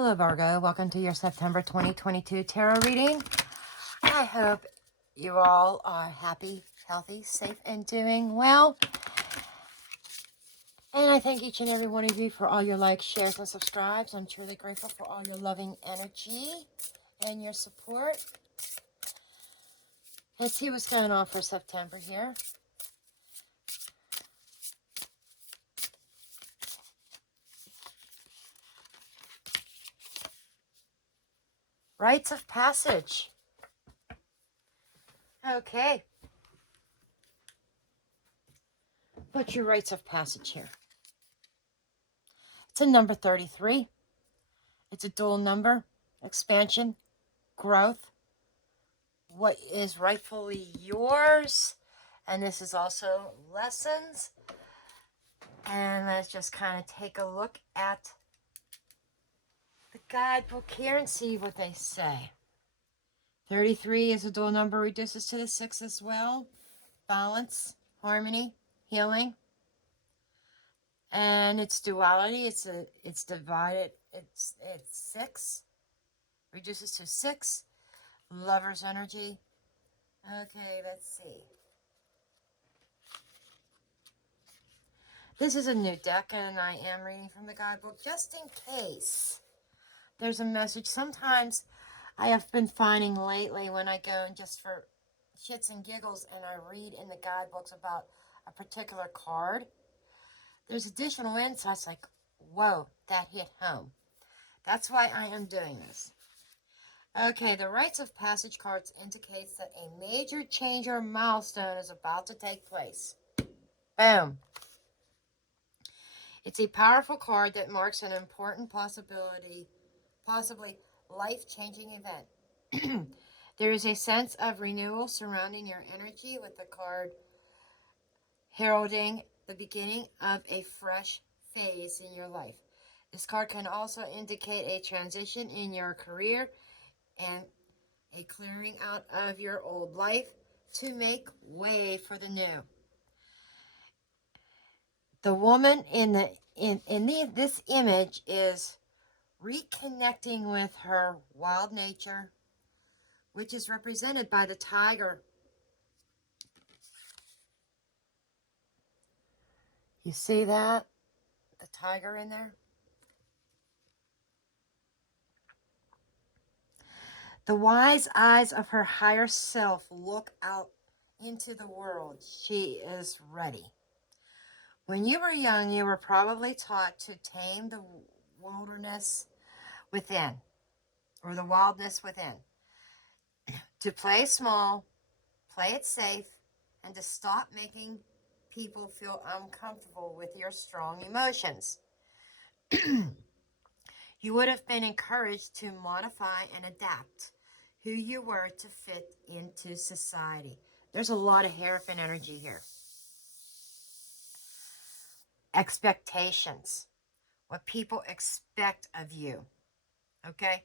Hello, Virgo. Welcome to your September 2022 tarot reading. I hope you all are happy, healthy, safe, and doing well. And I thank each and every one of you for all your likes, shares, and subscribes. I'm truly grateful for all your loving energy and your support. Let's see what's going on for September here. Rites of Passage. Okay. What's your rites of passage here? It's a number 33. It's a dual number. Expansion. Growth. What is rightfully yours. And this is also lessons. And let's just kind of take a look at the guidebook here and see what they say. 33 is a dual number, reduces to the 6 as well. Balance, harmony, healing. And it's duality. It's divided. It's 6. Reduces to 6. Lover's energy. Okay, let's see. This is a new deck, and I am reading from the guidebook just in case there's a message. Sometimes I have been finding lately when I go and just for shits and giggles and I read in the guidebooks about a particular card, there's additional insights like, whoa, that hit home. That's why I am doing this. Okay, the Rites of Passage cards indicates that a major change or milestone is about to take place. Boom. It's a powerful card that marks an important possibly life-changing event. There is a sense of renewal surrounding your energy with the card heralding the beginning of a fresh phase in your life. This card can also indicate a transition in your career and a clearing out of your old life to make way for the new. The woman in this image is reconnecting with her wild nature, which is represented by the tiger. You see that? The tiger in there? The wise eyes of her higher self look out into the world. She is ready. When you were young, you were probably taught to tame the wilderness within, or the wildness within. To play small, play it safe, and to stop making people feel uncomfortable with your strong emotions. You would have been encouraged to modify and adapt who you were to fit into society. There's a lot of hairpin energy here. Expectations. What people expect of you. Okay?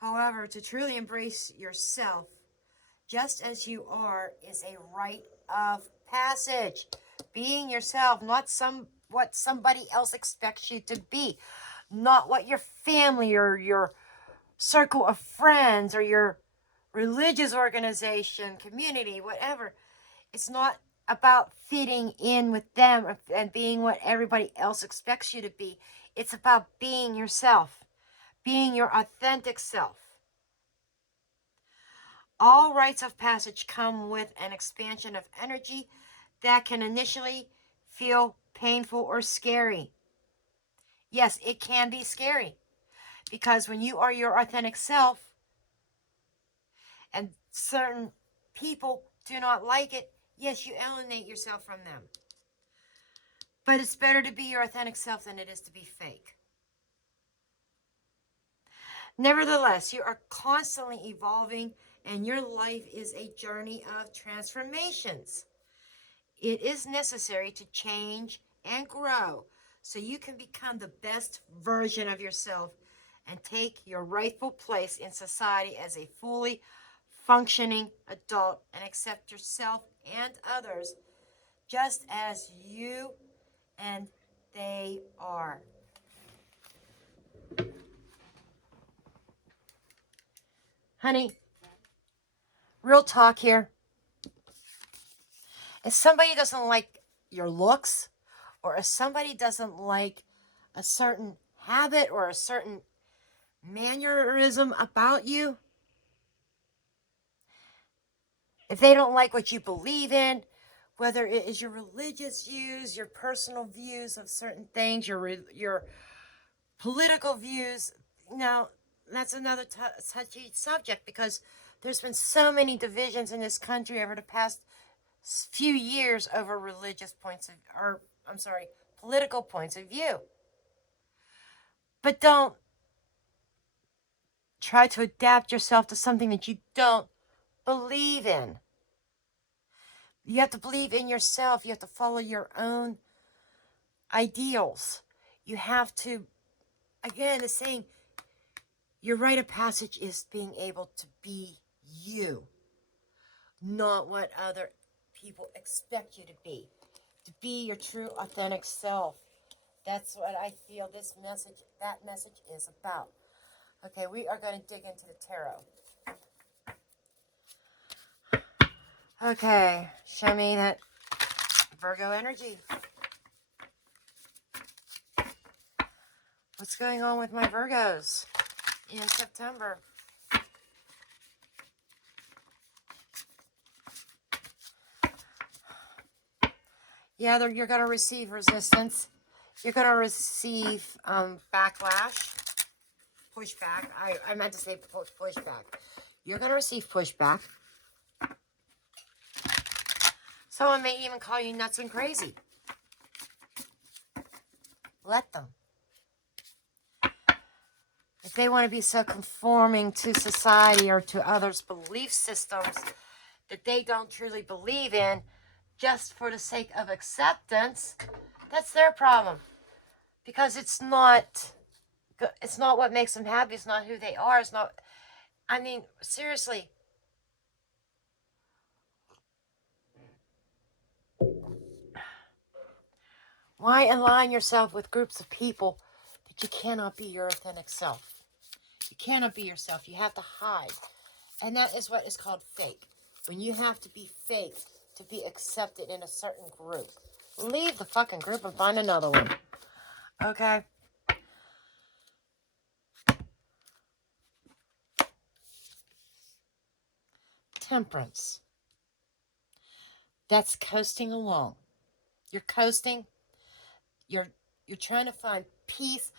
However, to truly embrace yourself just as you are is a rite of passage. Being yourself, not what somebody else expects you to be. Not what your family or your circle of friends or your religious organization, community, whatever. It's not about fitting in with them and being what everybody else expects you to be. It's about being yourself, being your authentic self. All rites of passage come with an expansion of energy that can initially feel painful or scary. Yes, it can be scary because when you are your authentic self and certain people do not like it, yes, you alienate yourself from them. But it's better to be your authentic self than it is to be fake. Nevertheless, you are constantly evolving and your life is a journey of transformations. It is necessary to change and grow so you can become the best version of yourself and take your rightful place in society as a fully functioning adult and accept yourself and others just as you and they are. honey, real talk here. If somebody doesn't like your looks, or if somebody doesn't like a certain habit or a certain mannerism about you, if they don't like what you believe in, whether it is your religious views, your personal views of certain things, your political views, now that's another touchy subject, because there's been so many divisions in this country over the past few years over religious points of, or I'm sorry, political points of view. But don't try to adapt yourself to something that you don't believe in. You have to believe in yourself. You have to follow your own ideals. You have to, again, the saying, your rite of passage is being able to be you, not what other people expect you to be your true, authentic self. That's what I feel that message is about. Okay, we are going to dig into the tarot. Okay, show me that Virgo energy. What's going on with my Virgos in September? Yeah, you're going to receive resistance. You're going to receive backlash, pushback. I meant to say pushback. You're going to receive pushback. Someone may even call you nuts and crazy. Let them. If they want to be so conforming to society or to others' belief systems that they don't truly believe in, just for the sake of acceptance, that's their problem. Because it's not what makes them happy. It's not who they are. It's not, I mean, seriously. Why align yourself with groups of people that you cannot be your authentic self? You cannot be yourself. You have to hide. And that is what is called fake. When you have to be fake to be accepted in a certain group. Leave the fucking group and find another one. Okay? Temperance. That's coasting along. You're coasting. You're trying to find peace.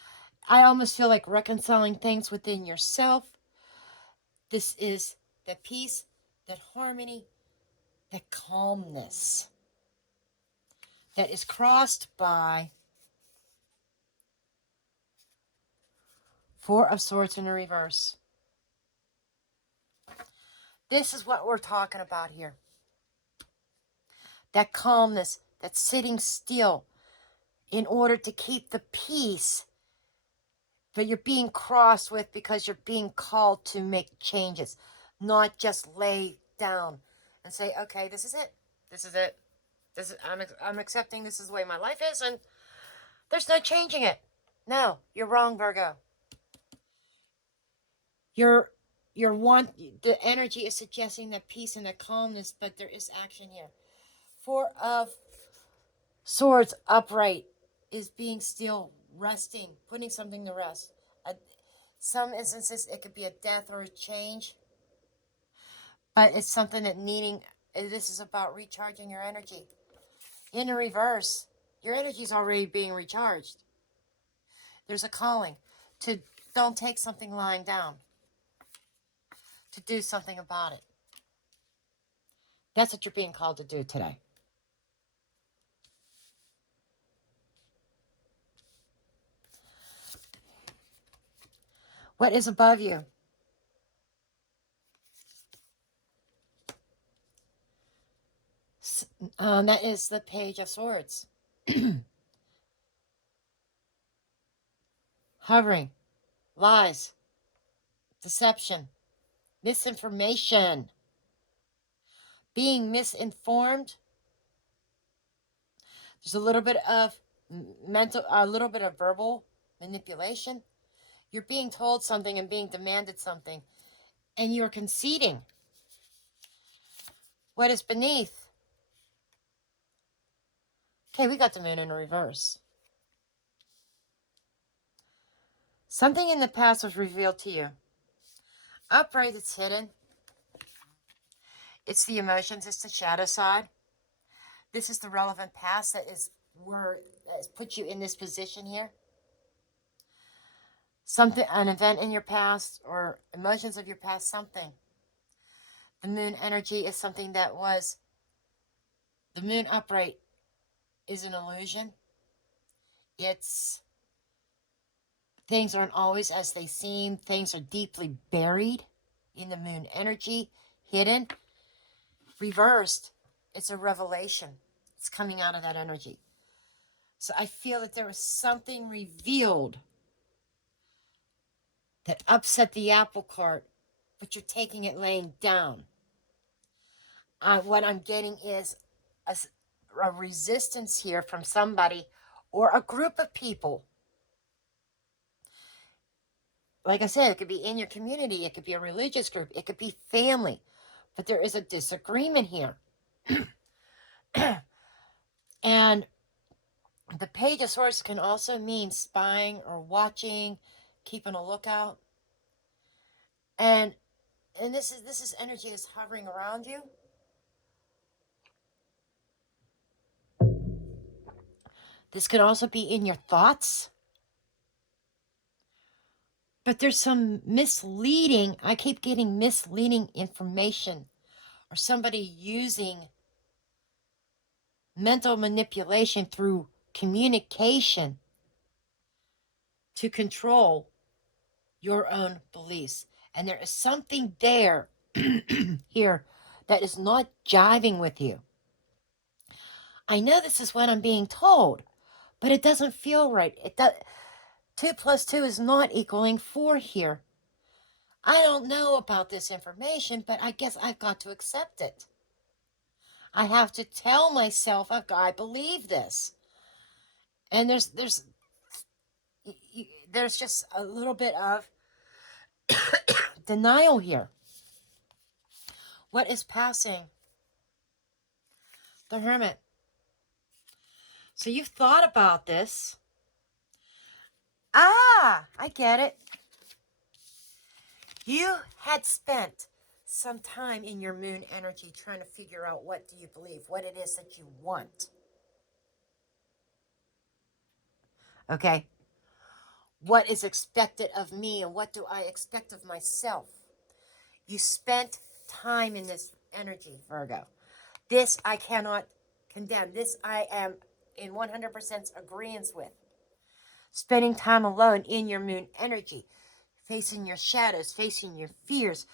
I almost feel like reconciling things within yourself. This is the peace, that harmony, that calmness that is crossed by Four of Swords in the reverse. This is what we're talking about here. That calmness, that sitting still in order to keep the peace, but you're being crossed with because you're being called to make changes, not just lay down and say, okay, this is it. This is it. I'm accepting this is the way my life is, and there's no changing it. No, you're wrong, Virgo. The energy is suggesting that peace and that calmness, but there is action here. Four of Swords upright is being still, resting, putting something to rest. Some instances it could be a death or a change, but it's something that this is about recharging your energy. In the reverse, your energy is already being recharged. There's a calling to don't take something lying down, to do something about it. That's what you're being called to do today. What is above you? That is the Page of Swords. Hovering. Lies. Deception. Misinformation. Being misinformed. There's a little bit of verbal manipulation. You're being told something and being demanded something, and you are conceding what is beneath. Okay, we got the moon in reverse. Something in the past was revealed to you. Upright, it's hidden. It's the emotions, it's the shadow side. This is the relevant past that has put you in this position here. Something, an event in your past or emotions of your past, something. The moon energy is something that was, the moon upright is an illusion. It's, things aren't always as they seem. Things are deeply buried in the moon energy, hidden. Reversed, it's a revelation. It's coming out of that energy. So I feel that there was something revealed that upset the apple cart, but you're taking it laying down. What I'm getting is a resistance here from somebody or a group of people. Like I said, it could be in your community, it could be a religious group, it could be family, but there is a disagreement here. And the Page of Swords can also mean spying or watching, keeping a lookout. And this is energy that's hovering around you. This could also be in your thoughts. But there's some misleading, I keep getting misleading information, or somebody using mental manipulation through communication to control your own beliefs. And there is something there here that is not jiving with you. I know this is what I'm being told, but it doesn't feel right. 2 plus 2 is not equaling 4 here. I don't know about this information, but I guess I've got to accept it. I have to tell myself I believe this. And there's just a little bit of denial here. What is passing? The Hermit. So you've thought about this. I get it. You had spent some time in your moon energy trying to figure out what do you believe, what it is that you want. Okay? What is expected of me and what do I expect of myself? You spent time in this energy, Virgo. This I cannot condemn. This I am in 100% agreement with. Spending time alone in your moon energy, facing your shadows, facing your fears,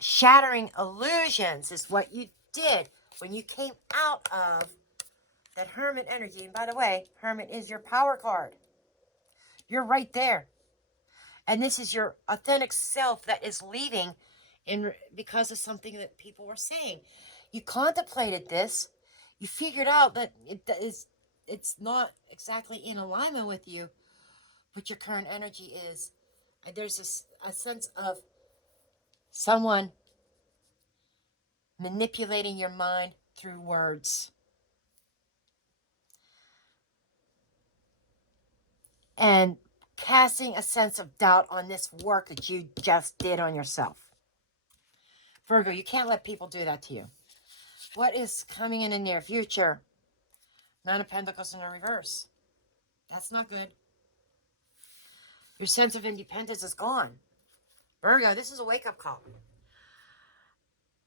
shattering illusions is what you did when you came out of that Hermit energy. And by the way, Hermit is your power card. You're right there. And this is your authentic self that is leaving because of something that people were saying. You contemplated this. You figured out that it's not exactly in alignment with you, but your current energy is. And there's a sense of someone manipulating your mind through words. And casting a sense of doubt on this work that you just did on yourself. Virgo, you can't let people do that to you. What is coming in the near future? Nine of Pentacles in the reverse. That's not good. Your sense of independence is gone. Virgo, this is a wake-up call.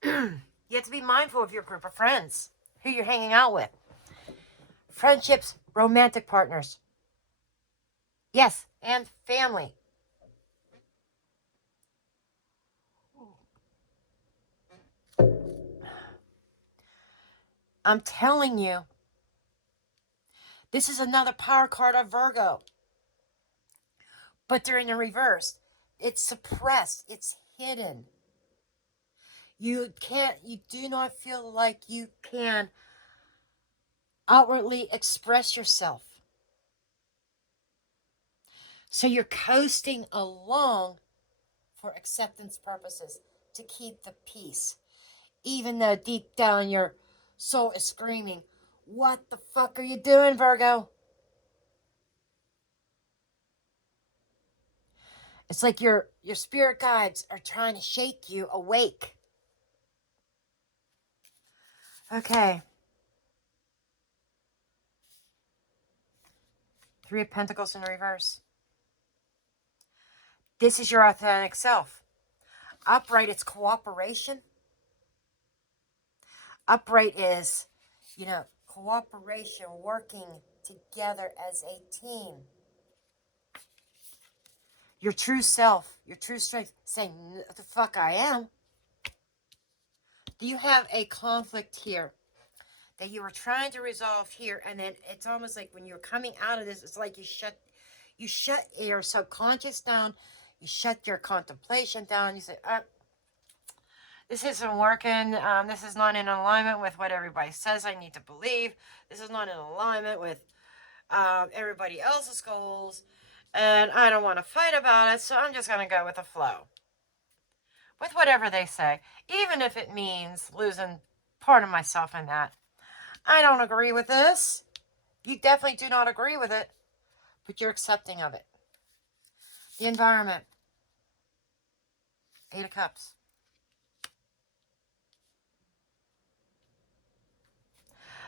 You have to be mindful of your group of friends, who you're hanging out with. Friendships, romantic partners. Yes, and family. I'm telling you, this is another power card of Virgo. But they're in the reverse. It's suppressed. It's hidden. You do not feel like you can outwardly express yourself. So you're coasting along for acceptance purposes, to keep the peace. Even though deep down your soul is screaming, what the fuck are you doing, Virgo? It's like your spirit guides are trying to shake you awake. Okay. 3 of Pentacles in reverse. This is your authentic self. Upright, it's cooperation. Upright is, cooperation, working together as a team. Your true self, your true strength, saying, the fuck I am. Do you have a conflict here that you were trying to resolve here, and then it's almost like when you're coming out of this, it's like you shut your subconscious down, you shut your contemplation down, you say, this isn't working, this is not in alignment with what everybody says I need to believe, this is not in alignment with everybody else's goals, and I don't want to fight about it, so I'm just going to go with the flow. With whatever they say, even if it means losing part of myself in that. I don't agree with this. You definitely do not agree with it, but you're accepting of it. The environment. 8 of Cups.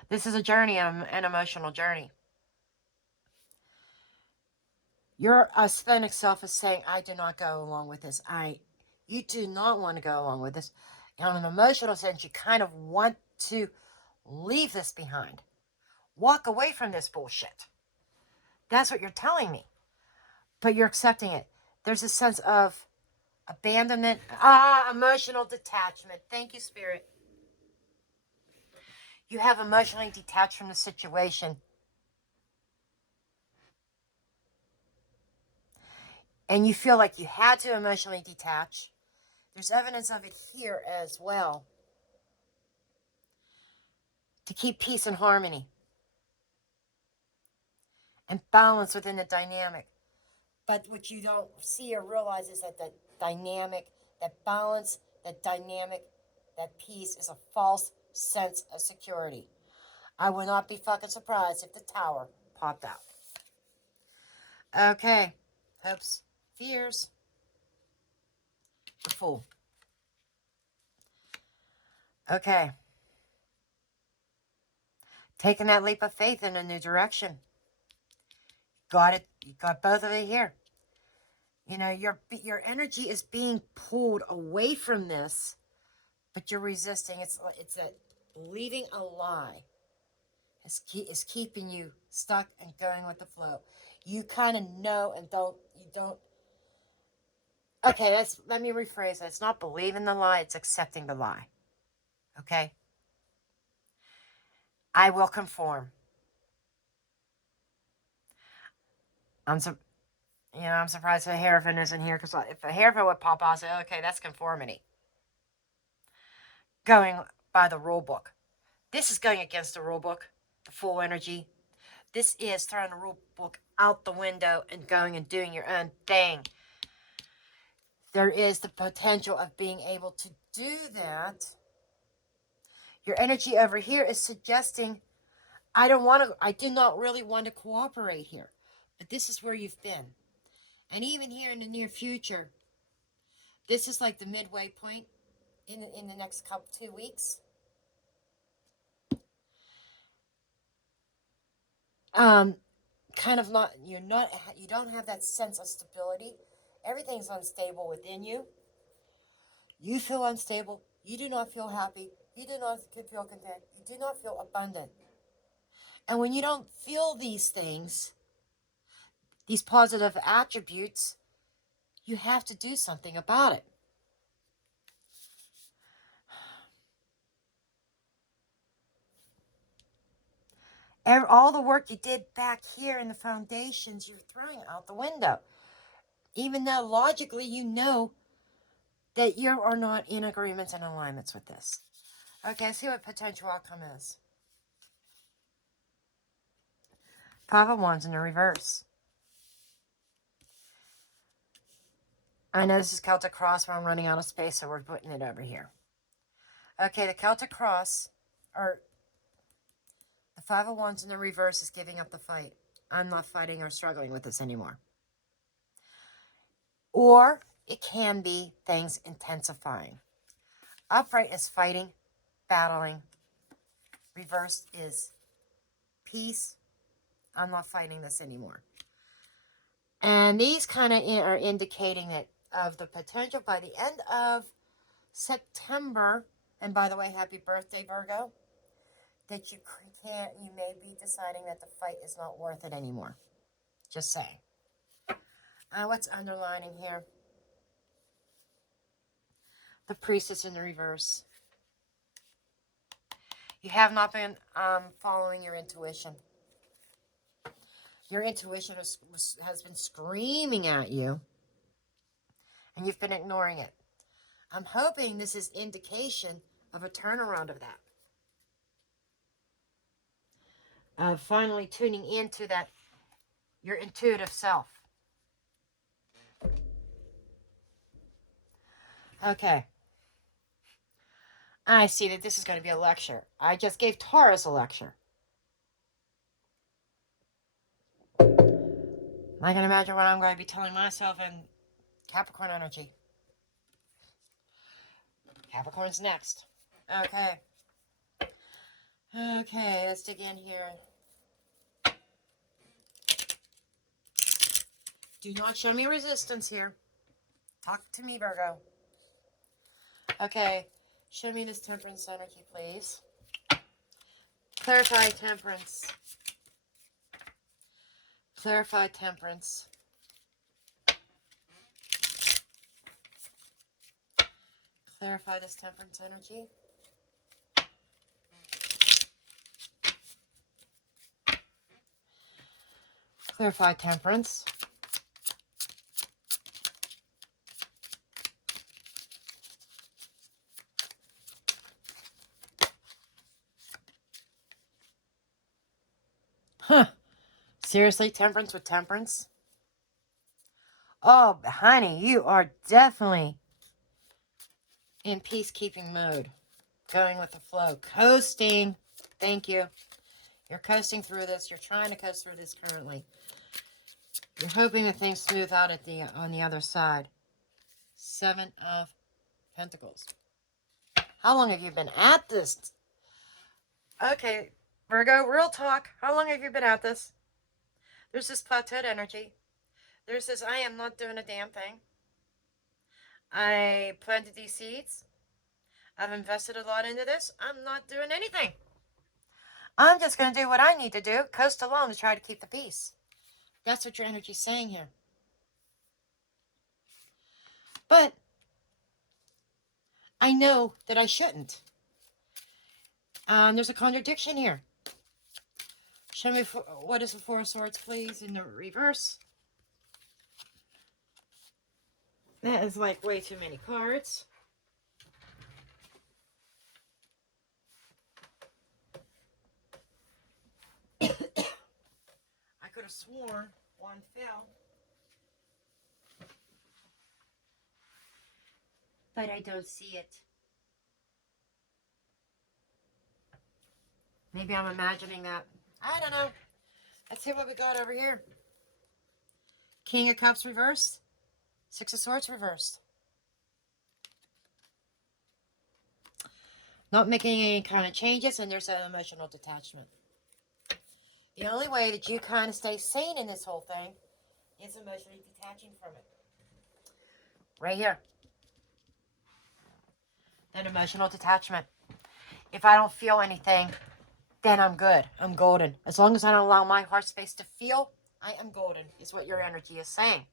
This is a journey, an emotional journey. Your authentic self is saying, I do not go along with this. You do not want to go along with this. And on an emotional sense, you kind of want to leave this behind. Walk away from this bullshit. That's what you're telling me. But you're accepting it. There's a sense of abandonment. Emotional detachment. Thank you, Spirit. You have emotionally detached from the situation. And you feel like you had to emotionally detach. There's evidence of it here as well. To keep peace and harmony. And balance within the dynamic. But what you don't see or realize is that the dynamic, that balance, that dynamic, that peace is a false sense of security. I would not be fucking surprised if the Tower popped out. Okay. Hopes, fears. The Fool. Okay. Taking that leap of faith in a new direction. Got it. You got both of it here. Your energy is being pulled away from this, but you're resisting. It's that believing a lie is keeping you stuck and going with the flow. You kind of know and you don't. Okay, let me rephrase that. It's not believing the lie, it's accepting the lie. Okay? I will conform. I'm surprised the Hierophant isn't here, because if the Hierophant would pop out, I'd say, okay, that's conformity. Going by the rule book. This is going against the rule book, the full energy. This is throwing the rule book out the window and going and doing your own thing. There is the potential of being able to do that. Your energy over here is suggesting, I do not really want to cooperate here. But this is where you've been. And even here in the near future, this is like the midway point in the next 2 weeks. Kind of not, you don't have that sense of stability. Everything's unstable within you. You feel unstable. You do not feel happy. You do not feel content. You do not feel abundant. And when you don't feel these things, these positive attributes, you have to do something about it. All the work you did back here in the foundations, you're throwing out the window. Even though logically you know that you are not in agreements and alignments with this. Okay, see what potential outcome is. 5 of Wands in the reverse. I know this is Celtic Cross, but I'm running out of space, so we're putting it over here. Okay, the Celtic Cross, or the Five of Wands in the reverse, is giving up the fight. I'm not fighting or struggling with this anymore. Or it can be things intensifying. Upright is fighting, battling. Reverse is peace. I'm not fighting this anymore. And these kind of are indicating that of the potential by the end of September, and by the way, happy birthday, Virgo, that you may be deciding that the fight is not worth it anymore. Just saying. What's underlining here? The Priestess in the reverse. You have not been following your intuition. Your intuition has been screaming at you, and you've been ignoring it. I'm hoping this is indication of a turnaround of that. Of finally tuning into that, your intuitive self. Okay. I see that this is going to be a lecture. I just gave Taurus a lecture. I can imagine what I'm going to be telling myself in Capricorn energy. Capricorn's next. Okay. Okay, let's dig in here. Do not show me resistance here. Talk to me, Virgo. Okay, show me this Temperance energy, please. Clarify Temperance. Clarify Temperance. Clarify this Temperance energy. Clarify Temperance. Huh. Seriously, Temperance with Temperance? Oh, honey, you are definitely in peacekeeping mode. Going with the flow. Coasting. Thank you. You're coasting through this. You're trying to coast through this currently. You're hoping that things smooth out on the other side. Seven of Pentacles. How long have you been at this? Okay, Virgo, real talk. How long have you been at this? There's this plateaued energy. There's this, I am not doing a damn thing. I planted these seeds. I've invested a lot into this. I'm not doing anything. I'm just going to do what I need to do. Coast along to try to keep the peace. That's what your energy's saying here. But I know that I shouldn't. There's a contradiction here. Show me what is the Four of Swords, please, in the reverse. That is like way too many cards. I could have sworn one fell. But I don't see it. Maybe I'm imagining that. I don't know. Let's see what we got over here. King of Cups reversed. Six of Swords reversed. Not making any kind of changes, and there's an emotional detachment. The only way that you kind of stay sane in this whole thing is emotionally detaching from it. Right here. That emotional detachment. If I don't feel anything, then I'm good. I'm golden. As long as I don't allow my heart space to feel, I am golden, is what your energy is saying.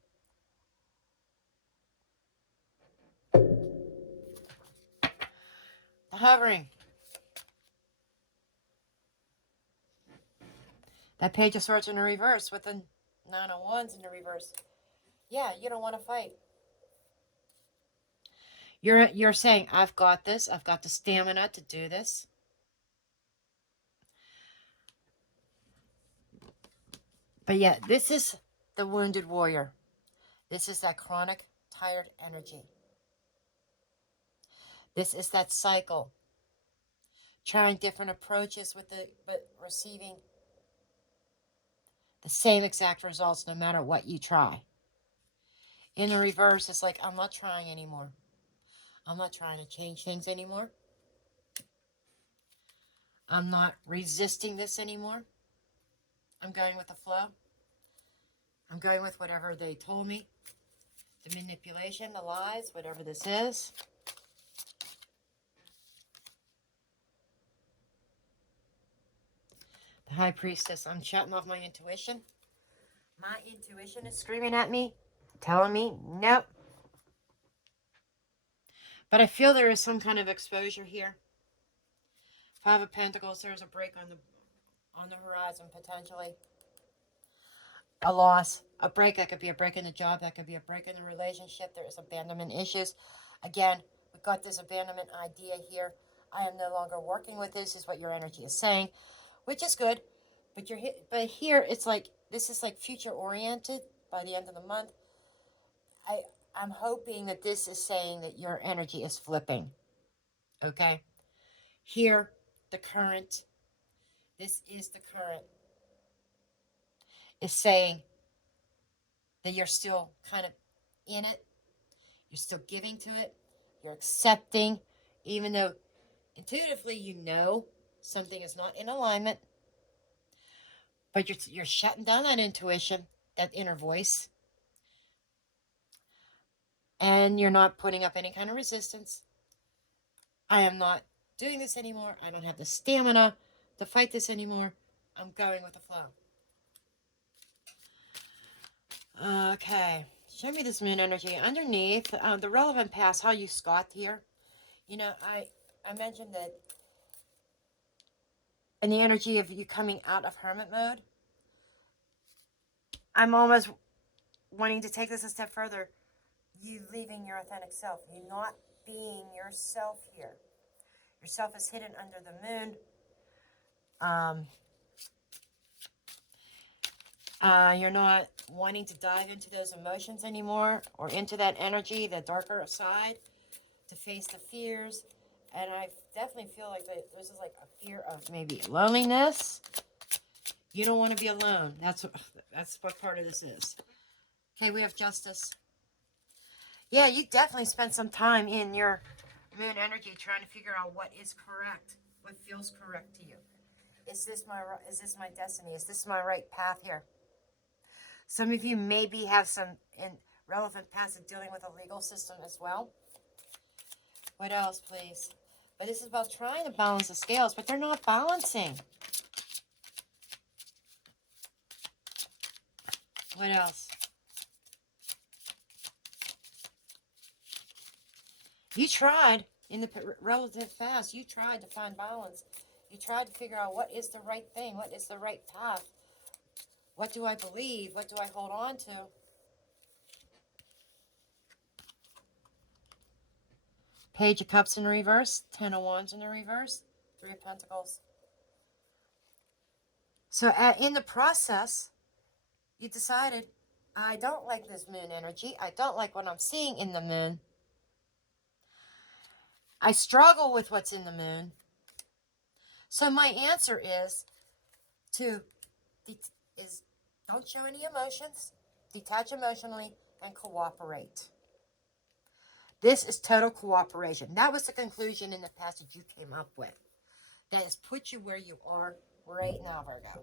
The hovering. That Page of Swords in the reverse with the Nine of Wands in the reverse. Yeah, you don't want to fight. You're saying, I've got this. I've got the stamina to do this. But yeah, this is the wounded warrior. This is that chronic tired energy. This is that cycle. Trying different approaches but receiving the same exact results no matter what you try. In the reverse, it's like, I'm not trying anymore. I'm not trying to change things anymore. I'm not resisting this anymore. I'm going with the flow. I'm going with whatever they told me. The manipulation, the lies, whatever this is. The High Priestess, I'm shutting off my intuition. My intuition is screaming at me, telling me, nope. But I feel there is some kind of exposure here. Five of Pentacles, there's a break on the horizon, potentially. A loss, a break. That could be a break in the job. That could be a break in the relationship. There is abandonment issues. Again, we've got this abandonment idea here. I am no longer working with this, is what your energy is saying, which is good. But here, it's like, this is like future oriented by the end of the month. I'm hoping that this is saying that your energy is flipping. Okay? Here, the current, this is the current, is saying that you're still kind of in it. You're still giving to it. You're accepting, even though intuitively you know something is not in alignment. But you're shutting down that intuition, that inner voice. And you're not putting up any kind of resistance. I am not doing this anymore. I don't have the stamina to fight this anymore. I'm going with the flow. Okay. Show me this moon energy. Underneath, the relevant past, how you got here. You know, I mentioned that in the energy of you coming out of hermit mode, I'm almost wanting to take this a step further. You leaving your authentic self. You not being yourself here. Yourself is hidden under the moon. You're not wanting to dive into those emotions anymore, or into that energy, the darker side, to face the fears. And I definitely feel like this is like a fear of maybe loneliness. You don't want to be alone. That's what part of this is. Okay, we have Justice. Yeah, you definitely spent some time in your moon energy trying to figure out what is correct, what feels correct to you. Is this my destiny? Is this my right path here? Some of you maybe have some relevant past of dealing with a legal system as well. What else, please? But this is about trying to balance the scales, but they're not balancing. What else? You tried in the relative past. You tried to find balance. You tried to figure out what is the right thing, what is the right path. What do I believe? What do I hold on to? Page of Cups in reverse, Ten of Wands in the reverse, Three of Pentacles. So in the process, you decided, I don't like this moon energy. I don't like what I'm seeing in the moon. I struggle with what's in the moon. So my answer is don't show any emotions, detach emotionally, and cooperate. This is total cooperation. That was the conclusion in the passage you came up with. That has put you where you are right now, Virgo.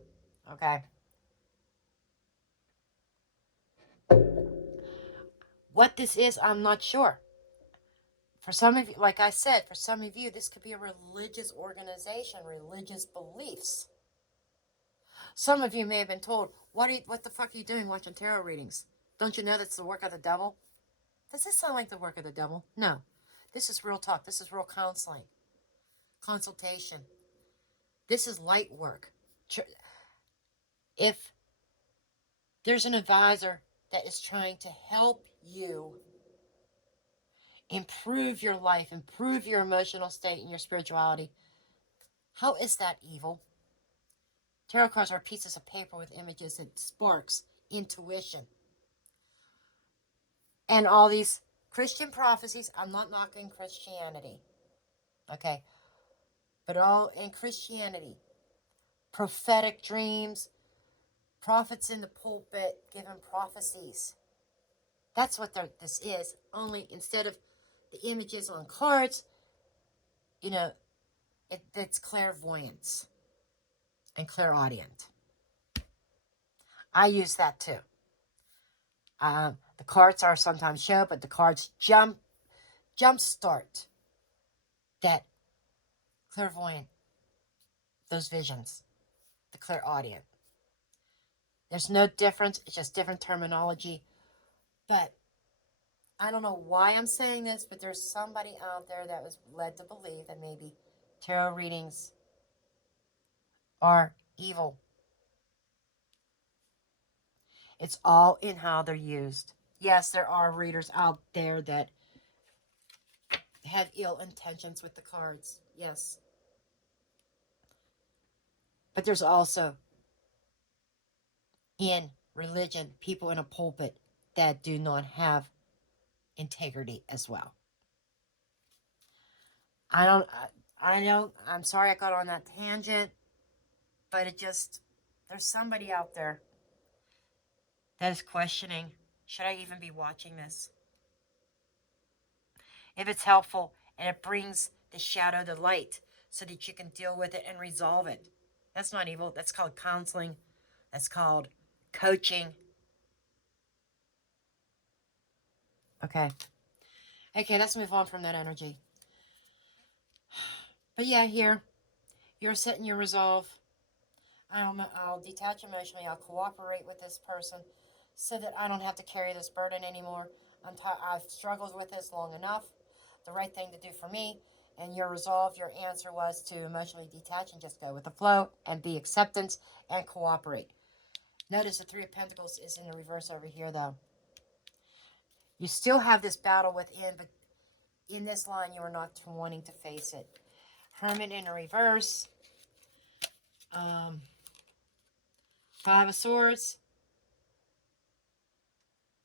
Okay? What this is, I'm not sure. For some of you, like I said, for some of you, this could be a religious organization, religious beliefs. Some of you may have been told, what the fuck are you doing watching tarot readings? Don't you know that's the work of the devil? Does this sound like the work of the devil? No. This is real talk. This is real counseling. Consultation. This is light work. If there's an advisor that is trying to help you improve your life, improve your emotional state and your spirituality, how is that evil? Tarot cards are pieces of paper with images and sparks intuition. And all these Christian prophecies, I'm not knocking Christianity, okay? But all in Christianity, prophetic dreams, prophets in the pulpit giving prophecies. That's what this is. Only instead of the images on cards, you know, it's clairvoyance and clairaudient. I use that too. The cards are sometimes show, but the cards jumpstart that clairvoyant, those visions, the clairaudient. There's no difference. It's just different terminology. But I don't know why I'm saying this, but there's somebody out there that was led to believe that maybe tarot readings are evil. It's all in how they're used. Yes, there are readers out there that have ill intentions with the cards. Yes. But there's also, in religion, people in a pulpit that do not have integrity as well. I'm sorry I got on that tangent, but there's somebody out there that is questioning, should I even be watching this? If it's helpful and it brings the shadow to light so that you can deal with it and resolve it. That's not evil. That's called counseling. That's called coaching. Okay, let's move on from that energy. But yeah, here, you're setting your resolve. I'll detach emotionally. I'll cooperate with this person so that I don't have to carry this burden anymore. I've struggled with this long enough. The right thing to do for me. And your resolve, your answer was to emotionally detach and just go with the flow and be acceptance and cooperate. Notice the Three of Pentacles is in the reverse over here, though. You still have this battle within, but in this line, you are not wanting to face it. Hermit in the reverse. Five of Swords.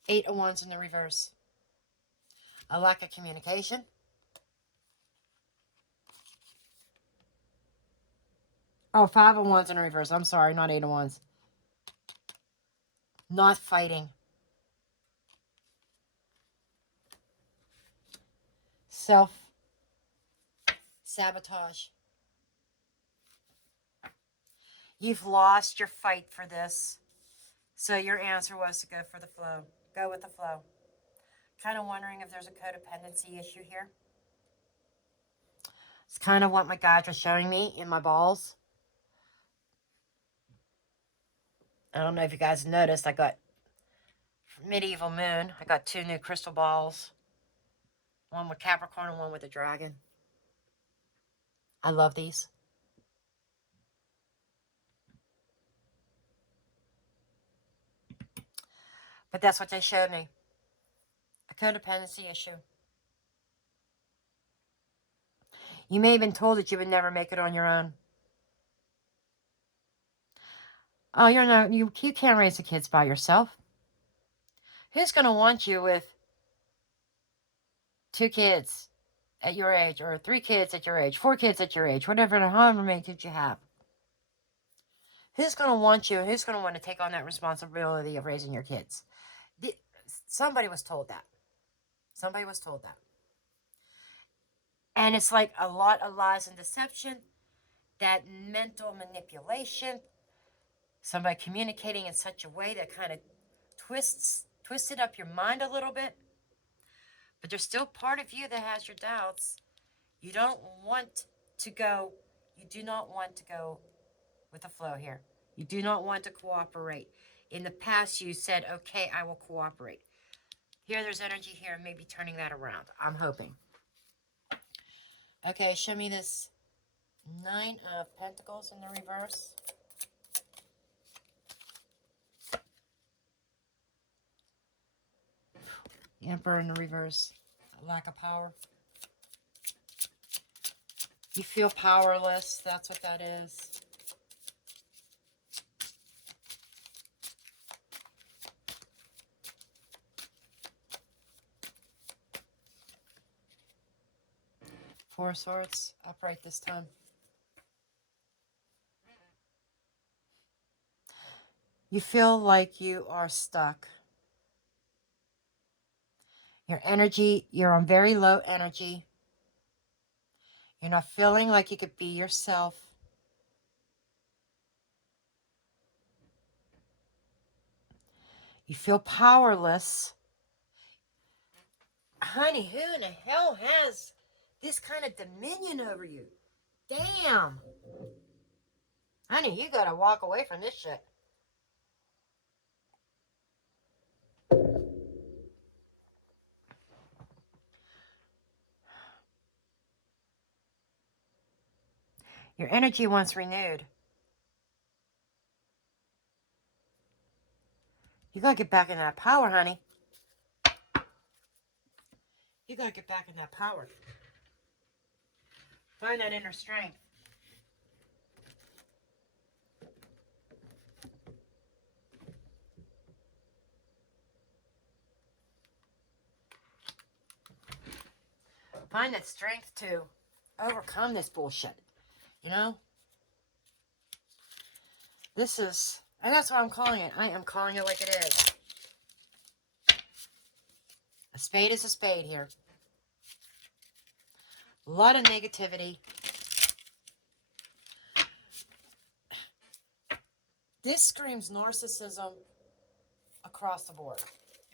Eight of Wands in the reverse. A lack of communication. Oh, Five of Wands in the reverse. I'm sorry, not Eight of Wands. Not fighting. Self-sabotage. You've lost your fight for this. So your answer was to go for the flow. Go with the flow. Kind of wondering if there's a codependency issue here. It's kind of what my guides were showing me in my balls. I don't know if you guys noticed, I got Medieval Moon. I got two new crystal balls. One with Capricorn and one with a dragon. I love these. But that's what they showed me. A codependency issue. You may have been told that you would never make it on your own. Oh, you can't raise the kids by yourself. Who's going to want you with 2 kids at your age, or 3 kids at your age, 4 kids at your age, however many kids you have? Who's going to want you? Who's going to want to take on that responsibility of raising your kids? Somebody was told that. Somebody was told that. And it's like a lot of lies and deception, that mental manipulation, somebody communicating in such a way that kind of twisted up your mind a little bit. But there's still part of you that has your doubts. You do not want to go with the flow here. You do not want to cooperate. In the past, you said, okay, I will cooperate. Here, there's energy here, maybe turning that around. I'm hoping. Okay, show me this Nine of Pentacles in the reverse. The Emperor in the reverse. Lack of power. You feel powerless. That's what that is. Four of Swords, upright this time. You feel like you are stuck. Your energy, you're on very low energy. You're not feeling like you could be yourself. You feel powerless. Honey, who in the hell has this kind of dominion over you? Damn. Honey, you gotta walk away from this shit. Your energy wants renewed. You gotta get back in that power, honey. You gotta get back in that power. Find that inner strength. Find that strength to overcome this bullshit. You know? This is, and that's what I'm calling it. I am calling it like it is. A spade is a spade here. A lot of negativity. This screams narcissism across the board.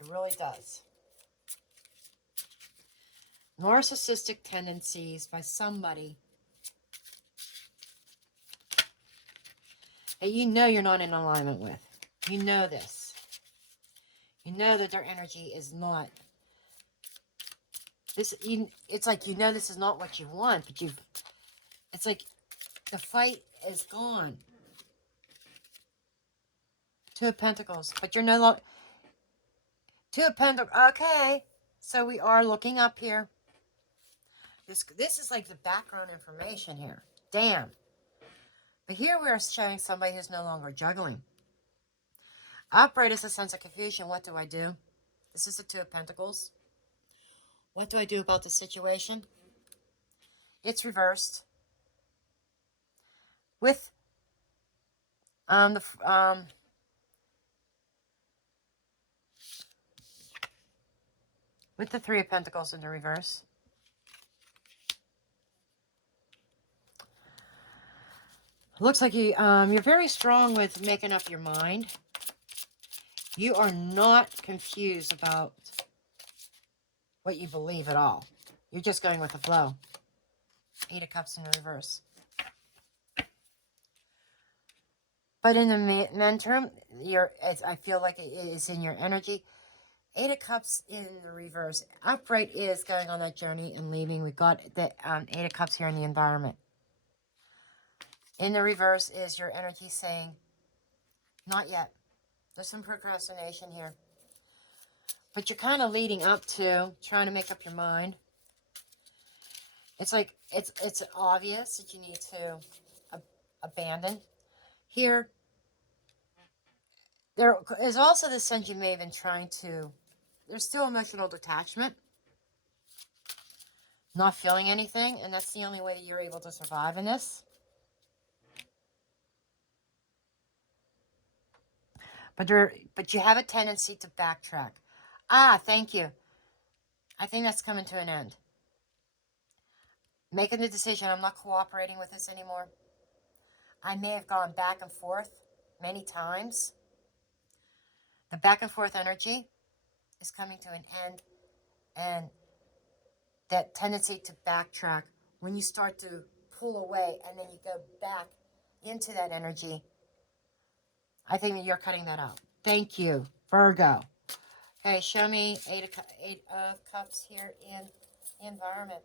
It really does. Narcissistic tendencies by somebody that you know you're not in alignment with. You know this. You know that their energy is not this. It's like you know this is not what you want, but it's like the fight is gone. Two of Pentacles, but you're no longer. Two of Pentacles. Okay, so we are looking up here. This is like the background information here. Damn. But here we are showing somebody who's no longer juggling. Upright is a sense of confusion. What do I do? This is the Two of Pentacles. What do I do about the situation? It's reversed. With with the Three of Pentacles in the reverse. Looks like you're very strong with making up your mind. You are not confused about what you believe at all. You're just going with the flow. Eight of Cups in the reverse. But in the mentorum, I feel like it is in your energy. Eight of Cups in the reverse. Upright is going on that journey and leaving. We got the Eight of Cups here in the environment. In the reverse is your energy saying, not yet. There's some procrastination here. But you're kind of leading up to trying to make up your mind. It's like, it's obvious that you need to abandon. Here, there is also the sense you may have been trying to, there's still emotional detachment. Not feeling anything, and that's the only way that you're able to survive in this. But you have a tendency to backtrack. Ah, thank you. I think that's coming to an end. Making the decision, I'm not cooperating with this anymore. I may have gone back and forth many times. The back and forth energy is coming to an end. And that tendency to backtrack, when you start to pull away and then you go back into that energy, I think that you're cutting that out. Thank you, Virgo. Okay, show me Eight of Cups here in the environment.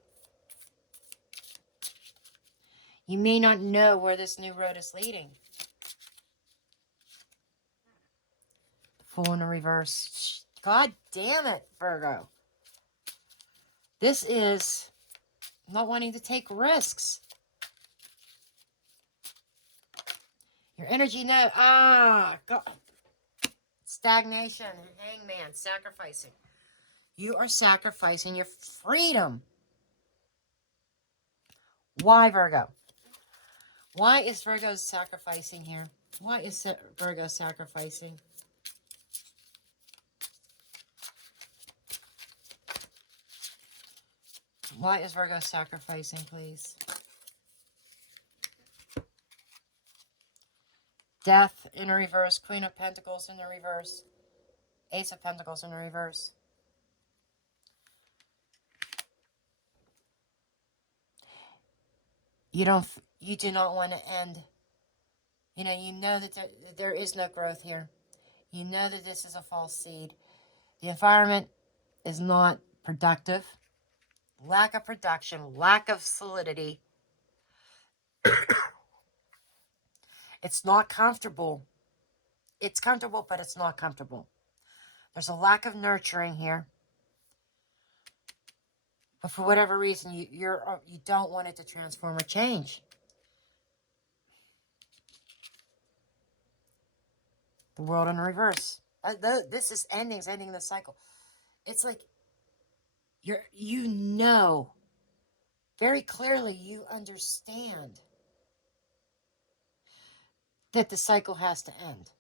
You may not know where this new road is leading. Fool in the reverse. God damn it, Virgo. This is not wanting to take risks. Your energy now. God. Stagnation, hangman, sacrificing. You are sacrificing your freedom. Why, Virgo? Why is Virgo sacrificing here? Why is Virgo sacrificing? Why is Virgo sacrificing, please? Death in a reverse. Queen of Pentacles in the reverse. Ace of Pentacles in the reverse. You do not want to end. You know that there is no growth here. You know that this is a false seed. The environment is not productive. Lack of production, lack of solidity. It's not comfortable. It's comfortable, but it's not comfortable. There's a lack of nurturing here. But for whatever reason, you don't want it to transform or change. The World in reverse. This is ending the cycle. It's like you know very clearly, you understand that the cycle has to end.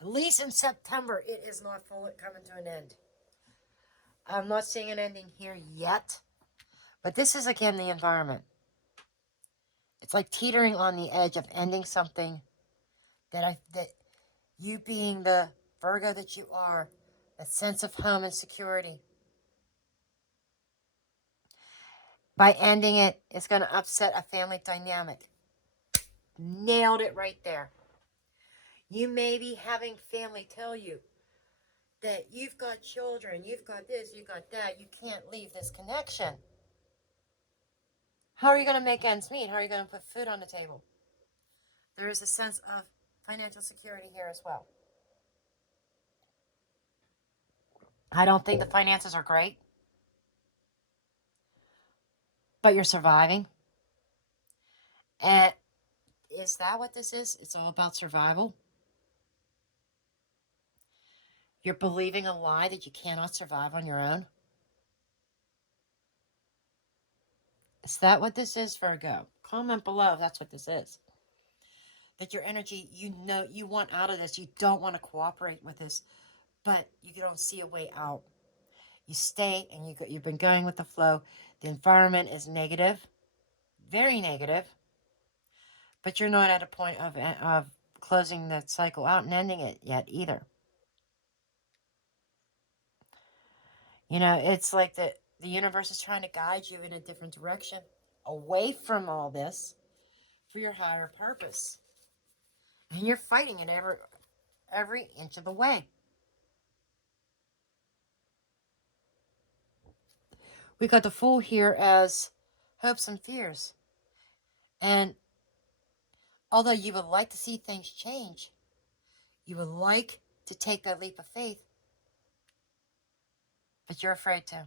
At least in September, it is not fully coming to an end. I'm not seeing an ending here yet, but this is again the environment. It's like teetering on the edge of ending something that you being the Virgo that you are, a sense of home and security. By ending it, it's going to upset a family dynamic. Nailed it right there. You may be having family tell you that you've got children, you've got this, you've got that, you can't leave this connection. How are you going to make ends meet? How are you going to put food on the table? There is a sense of financial security here as well. I don't think the finances are great, but you're surviving. And is that what this is? It's all about survival. You're believing a lie that you cannot survive on your own. Is that what this is, Virgo? Comment below if that's what this is. That your energy, you want out of this. You don't want to cooperate with this, but you don't see a way out. You stay and you've been going with the flow. The environment is negative, very negative, but you're not at a point of closing that cycle out and ending it yet either. It's like the universe is trying to guide you in a different direction, away from all this, for your higher purpose. And you're fighting it every inch of the way. We got the Fool here as hopes and fears. And although you would like to see things change, you would like to take that leap of faith, but you're afraid to.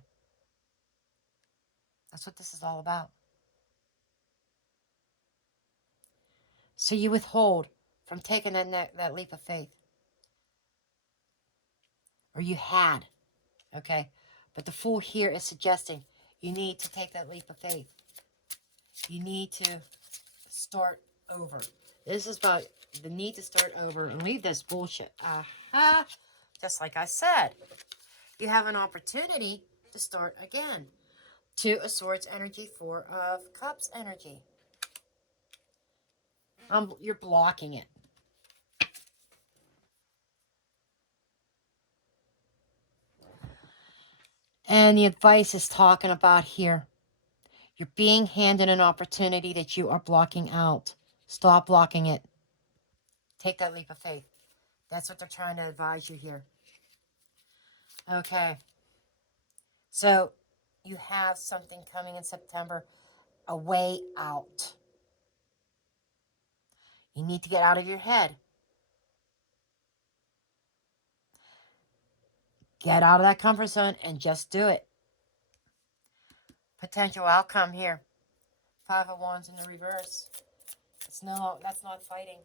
That's what this is all about. So you withhold from taking that leap of faith. Or you had, okay? But the Fool here is suggesting you need to take that leap of faith. You need to start over. This is about the need to start over and leave this bullshit. Aha! Just like I said, you have an opportunity to start again. 2 of Swords energy, 4 of Cups energy. You're blocking it. And the advice is talking about here. You're being handed an opportunity that you are blocking out. Stop blocking it. Take that leap of faith. That's what they're trying to advise you here. Okay. So you have something coming in September. A way out. You need to get out of your head. Get out of that comfort zone and just do it. Potential outcome here. 5 of Wands in the reverse. That's not fighting.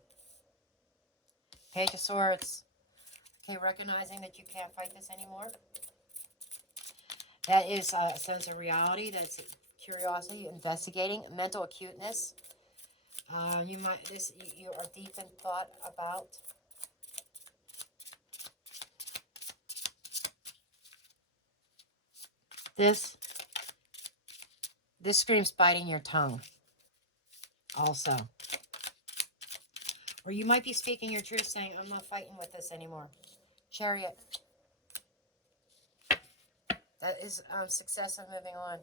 Page of Swords. Okay, recognizing that you can't fight this anymore. That is a sense of reality that's curiosity, investigating, mental acuteness. You are deep in thought about. This screams biting your tongue also. Or you might be speaking your truth, saying, I'm not fighting with this anymore. Chariot. That is success of moving on.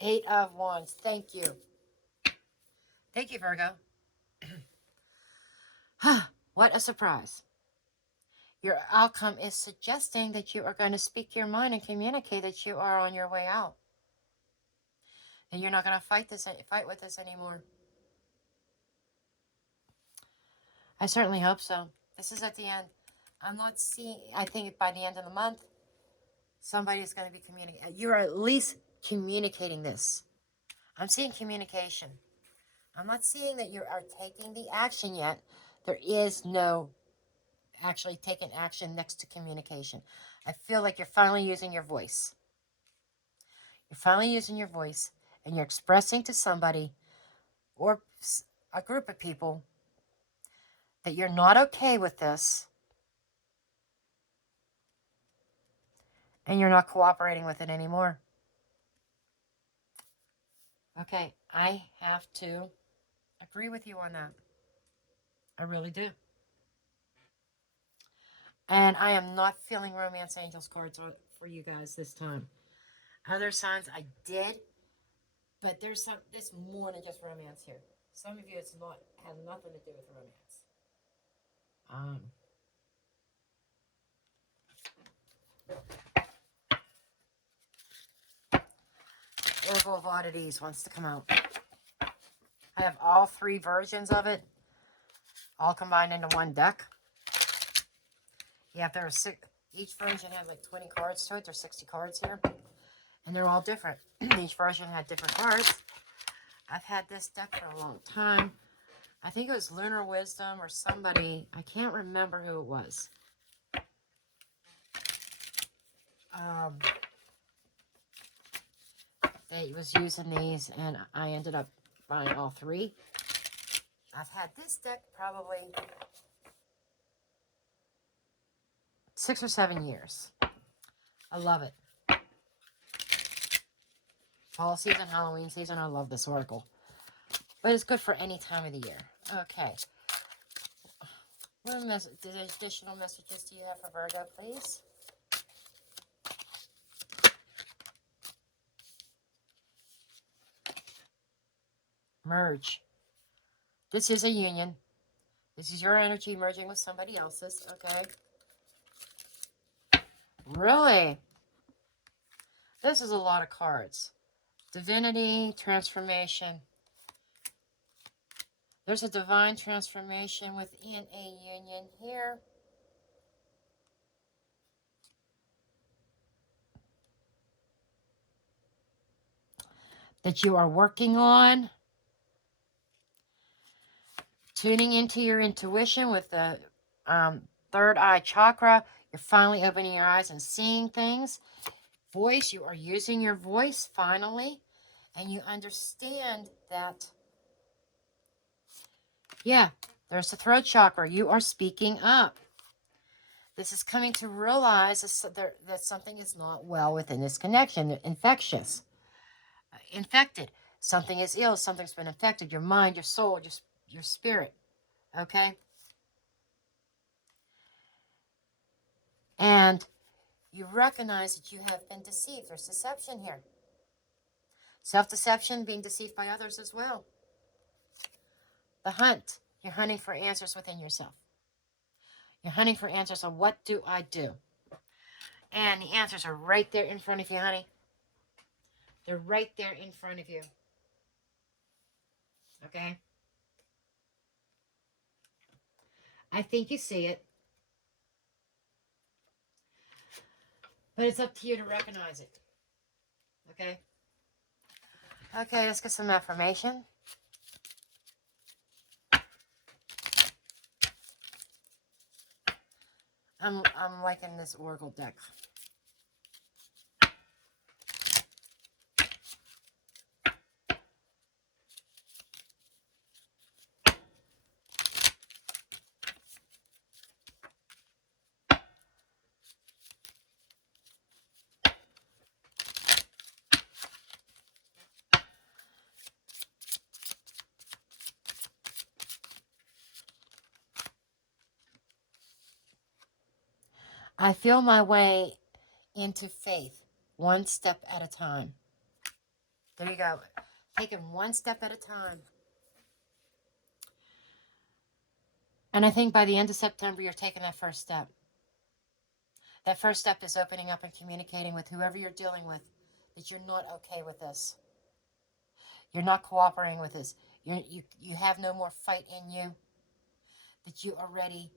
8 of Wands. Thank you. Thank you, Virgo. What a surprise. Your outcome is suggesting that you are going to speak your mind and communicate that you are on your way out. And you're not going to fight with this anymore. I certainly hope so. This is at the end. I'm not seeing, I think by the end of the month, somebody is going to be communicating. You're at least communicating this. I'm seeing communication. I'm not seeing that you are taking the action yet. There is no actually taking action next to communication. I feel like you're finally using your voice. You're finally using your voice and you're expressing to somebody or a group of people that you're not okay with this and you're not cooperating with it anymore. Okay, I have to agree with you on that. I really do. And I am not feeling Romance Angels cards for you guys this time. Other signs I did, but there's more than just romance here. Some of you has nothing to do with romance. Oracle of Oddities wants to come out. I have all 3 versions of it, all combined into one deck. Yeah, each version has like 20 cards to it. There's 60 cards here, and they're all different. Each version had different cards. I've had this deck for a long time. I think it was Lunar Wisdom or somebody. I can't remember who it was. They was using these, and I ended up buying all 3. I've had this deck probably 6 or 7 years. I love it. Fall season, Halloween season, I love this oracle. But it's good for any time of the year. Okay. What additional messages do you have for Virgo, please? Merge. This is a union. This is your energy merging with somebody else's, okay? Really? This is a lot of cards. Divinity, transformation. There's a divine transformation within a union here. That you are working on. Tuning into your intuition with the third eye chakra. You're finally opening your eyes and seeing things. Voice, you are using your voice finally. And you understand that, yeah, there's the throat chakra. You are speaking up. This is coming to realize that something is not well within this connection. Infectious. Infected. Something is ill. Something's been infected. Your mind, your soul, your spirit. Okay? And you recognize that you have been deceived. There's deception here. Self-deception, being deceived by others as well. The hunt. You're hunting for answers within yourself. You're hunting for answers on what do I do? And the answers are right there in front of you, honey. They're right there in front of you. Okay? I think you see it. But it's up to you to recognize it. Okay? Okay, let's get some affirmation. I'm liking this oracle deck. I feel my way into faith one step at a time. There you go. Taking one step at a time. And I think by the end of September, you're taking that first step. That first step is opening up and communicating with whoever you're dealing with that you're not okay with this. You're not cooperating with this. You have no more fight in you. That you are ready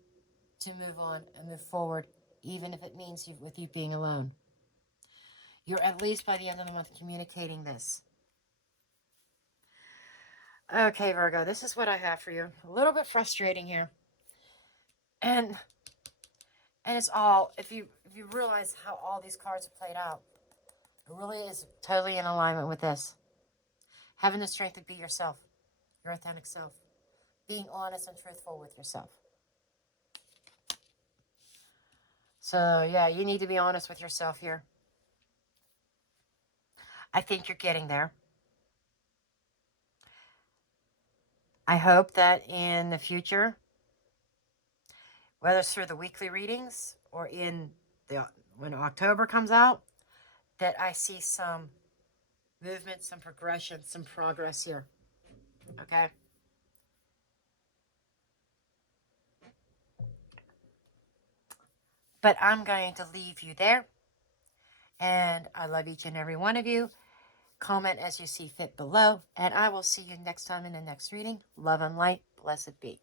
to move on and move forward, even if it means with you being alone. You're at least by the end of the month communicating this. Okay, Virgo, this is what I have for you. A little bit frustrating here. And it's all, if you realize how all these cards have played out, it really is totally in alignment with this. Having the strength to be yourself, your authentic self. Being honest and truthful with yourself. So, yeah, you need to be honest with yourself here. I think you're getting there. I hope that in the future, whether it's through the weekly readings or when October comes out, that I see some movement, some progression, some progress here. Okay? But I'm going to leave you there. And I love each and every one of you. Comment as you see fit below. And I will see you next time in the next reading. Love and light. Blessed be.